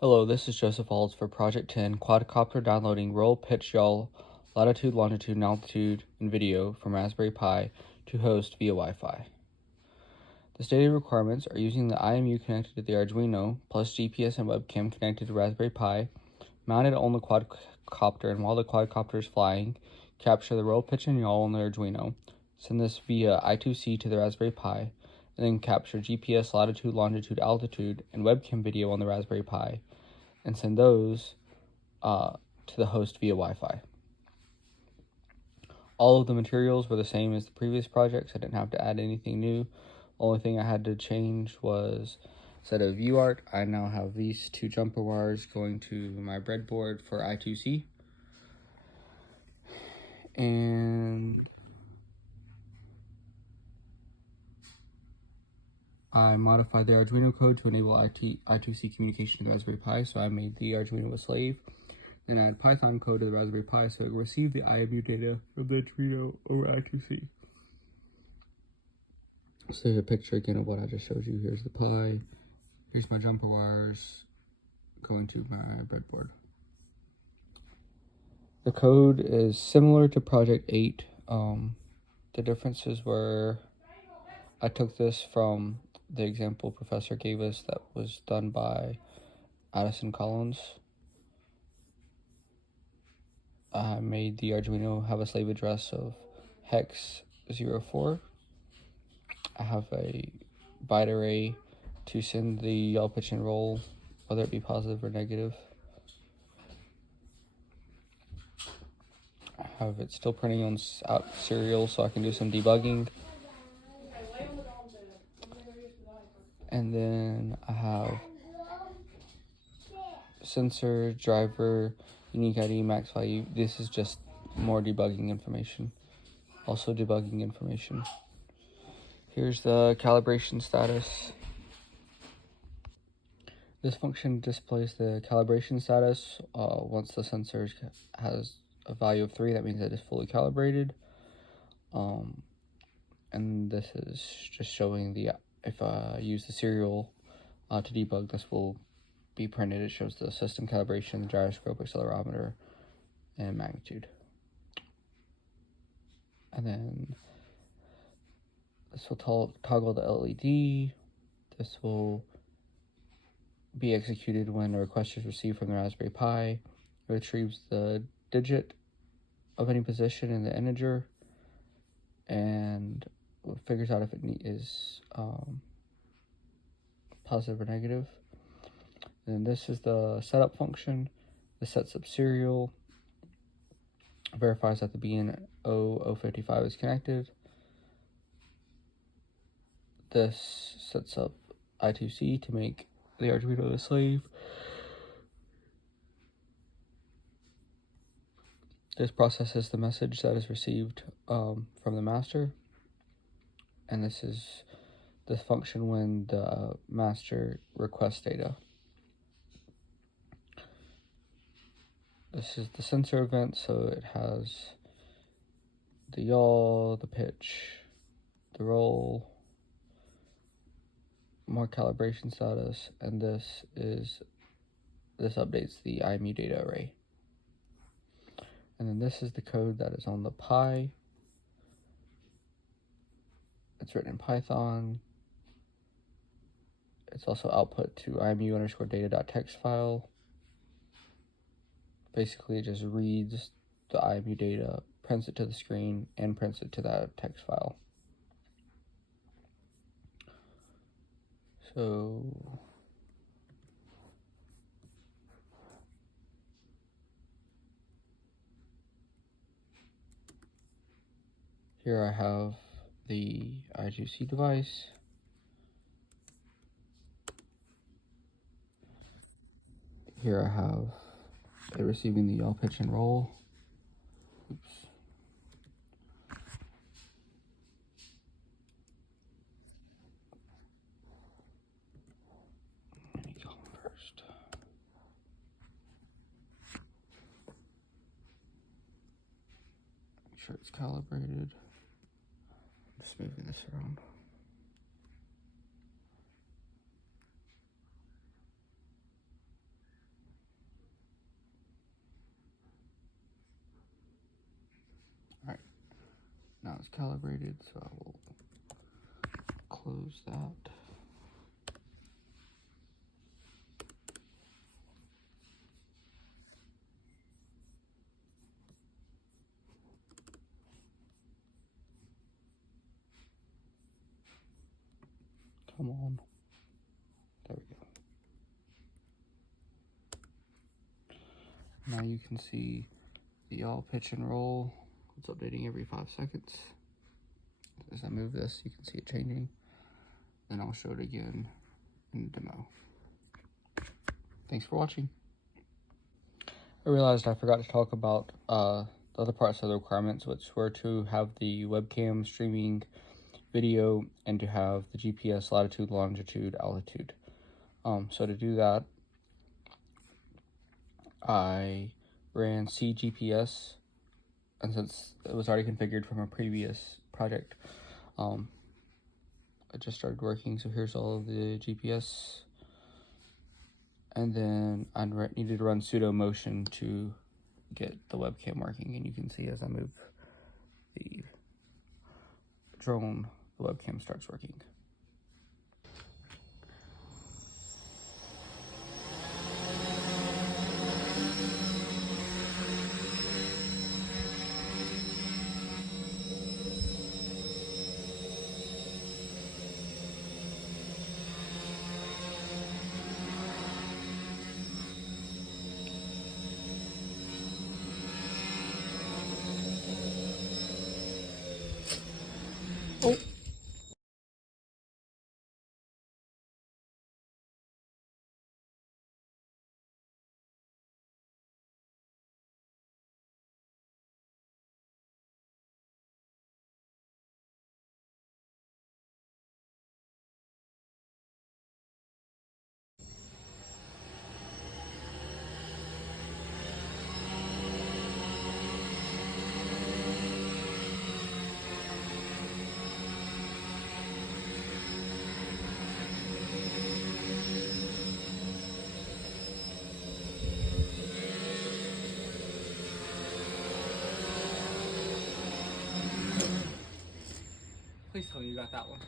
Hello, this is Joseph Alds for Project 10, quadcopter downloading roll, pitch, yaw, latitude, longitude, and altitude in video from Raspberry Pi to host via Wi-Fi. The stated requirements are using the IMU connected to the Arduino, plus GPS and webcam connected to Raspberry Pi, mounted on the quadcopter, and while the quadcopter is flying, capture the roll, pitch, and yaw on the Arduino, send this via I2C to the Raspberry Pi, and then capture GPS, latitude, longitude, altitude, and webcam video on the Raspberry Pi, and send those to the host via Wi-Fi. All of the materials were the same as the previous projects. I didn't have to add anything new. Only thing I had to change was, instead of UART, I now have these two jumper wires going to my breadboard for I2C. And I modified the Arduino code to enable I2C communication to the Raspberry Pi, so I made the Arduino a slave. Then I add Python code to the Raspberry Pi so it will receive the IMU data from the Arduino over I2C. So here's a picture again of what I just showed you. Here's the Pi. Here's my jumper wires going to my breadboard. The code is similar to Project 8. The differences were I took this from the example professor gave us that was done by Addison Collins. I made the Arduino have a slave address of hex 04. I have a byte array to send the yaw, pitch, and roll, whether it be positive or negative. I have it still printing on out serial so I can do some debugging. And then I have sensor, driver, unique ID, max value. This is just more debugging information. Also debugging information. Here's the calibration status. This function displays the calibration status. Once the sensor has a value of 3, that means it is fully calibrated. And this is just showing if I use the serial to debug, this will be printed. It shows the system calibration, the gyroscope, accelerometer, and magnitude. And then this will toggle the LED. This will be executed when a request is received from the Raspberry Pi. It retrieves the digit of any position in the integer and figures out if it is positive or negative. And this is the setup function. This sets up serial, verifies that the BN 055 is connected. This sets up I2C to make the Arduino the slave. This processes the message that is received from the master. And this is the function when the master requests data. This is the sensor event, so it has the yaw, the pitch, the roll, more calibration status, and this updates the IMU data array. And then this is the code that is on the Pi. It's written in Python. It's also output to imu_data.txt file. Basically, it just reads the IMU data, prints it to the screen, and prints it to that text file. So here I have the I2C device. Here I have it receiving the yaw, pitch, and roll. Oops. Let me go first. Make sure it's calibrated. Just moving this around. now it's calibrated, so I will close that. Come on. There we go. Now you can see the yaw, pitch, and roll. It's updating every 5 seconds. As I move this, you can see it changing. Then I'll show it again in the demo. Thanks for watching. I realized I forgot to talk about the other parts of the requirements, which were to have the webcam streaming video and to have the GPS latitude, longitude, altitude. So to do that, I ran CGPS, and since it was already configured from a previous project, it just started working. So here's all of the GPS, and then I needed to run sudo motion to get the webcam working, and you can see as I move the drone, the webcam starts working. Oh. Please tell me you got that one.